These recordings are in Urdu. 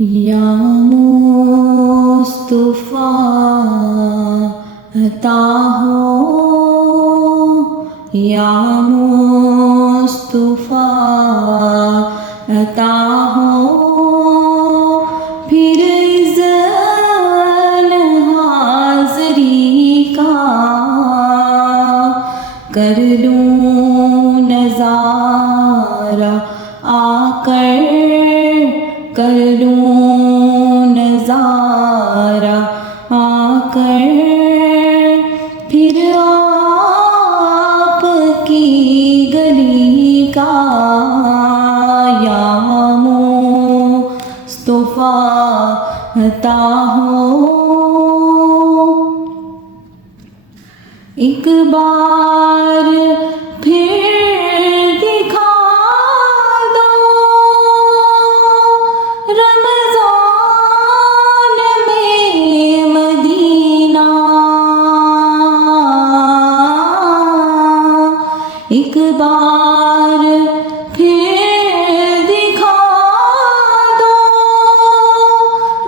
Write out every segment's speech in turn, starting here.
یا مصطفیٰ عطا ہو، یا مصطفیٰ عطا ہو، پھر اذن حاضری کا کر لوں نظارہ آ کر، کر لوں نظارہ آ کر، پھر آپ کی گلی کا یا مصطفیٰ عطا ہو۔ ایک بار پھر دکھا دو رمضان میں مدینہ، ایک بار پھر دکھا دو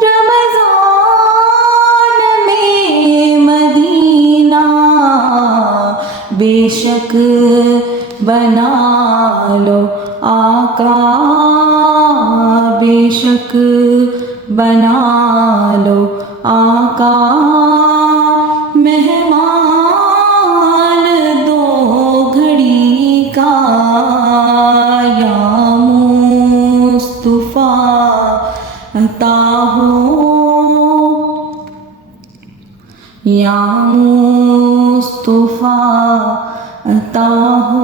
رمضان میں مدینہ، بے شک بنا لو آقا، بے شک بنا لو آقا، مہمان دو گھڑی کا یا مصطفیٰ عطا ہو، یا مصطفیٰ عطا ہو۔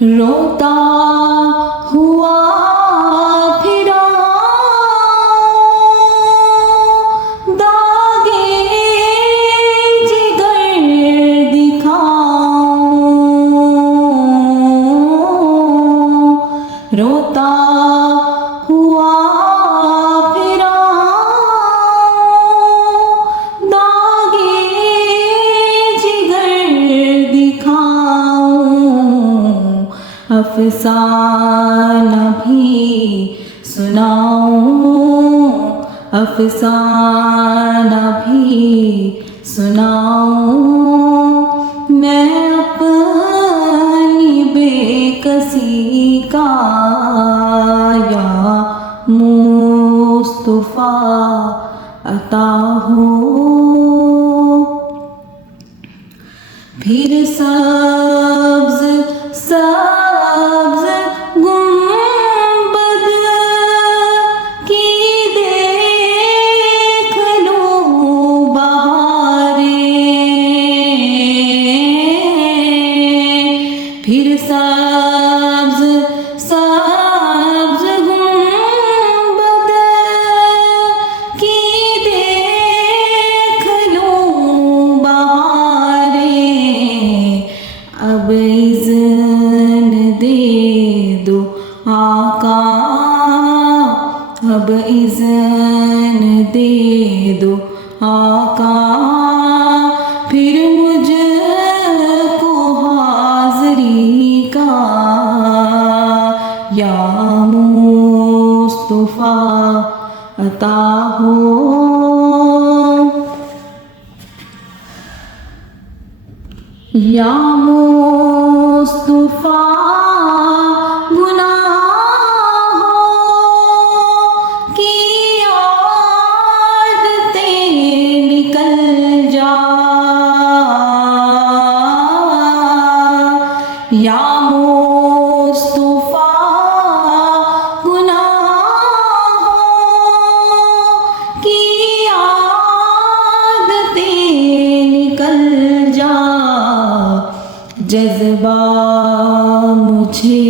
روتا ہوا پھرا داغے جگر دکھاؤں، روتا ہوا پھرا داغے جگر دکھاؤں، افسانہ بھی سناؤں، افسانہ بھی سناؤں، میں اپنی بے کسی کا یا مصطفیٰ عطا ہو۔ پھر سبز سبز گنبد کی دیکھ لوں بہاریں، پھر سبز سبز گنبد کی دیکھ لوں بہاریں، اب اذن دے دو آقا، اب اذن دے دو آقا، پھر مجھ کو حاضری کا یا مصطفیٰ عطا ہو۔ یا مصطفیٰ گناہوں کی عادتیں نکل جا، یا مصطفیٰ گناہوں کی عادتیں نکل جا، جذبہ مجھے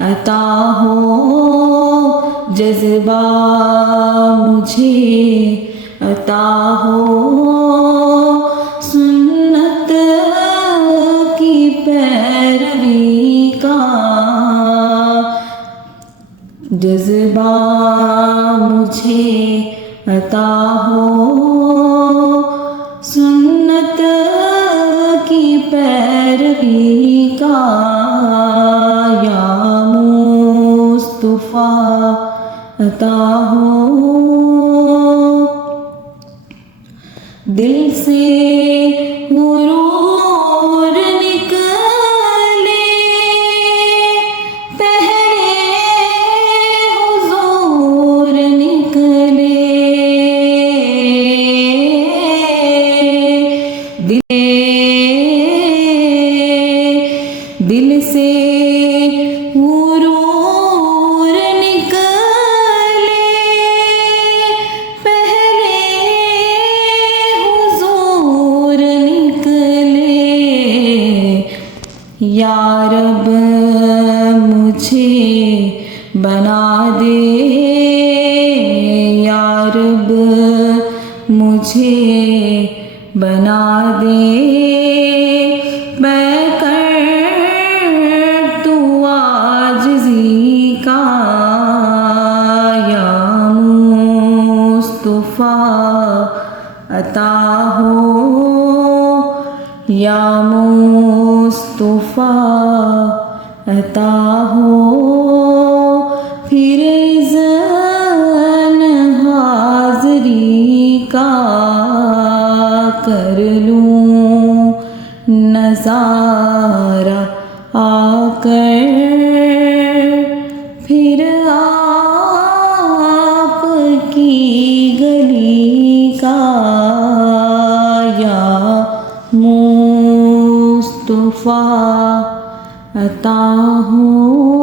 عطا ہو، جذبہ مجھے عطا ہو، سنت کی پیروی کا جذبہ مجھے عطا ہو، سنت کی پیروی کا یا عطا ہو، دل سے غرور نکلے، پہلے حضور نکلے، دل سے غرور نکلے، پہلے حضور نکلے، یا رب مجھے بنا دے، یا رب مجھے بنا دے، میں کر تو عاجزی کا، یا مصطفیٰ عطا ہو، یا مصطفیٰ عطا ہو، پھر اذن حاضری کا کر لوں نظارہ آ کر، پھر آپ کی گلی کا، یا مصطفیٰ عطا ہو۔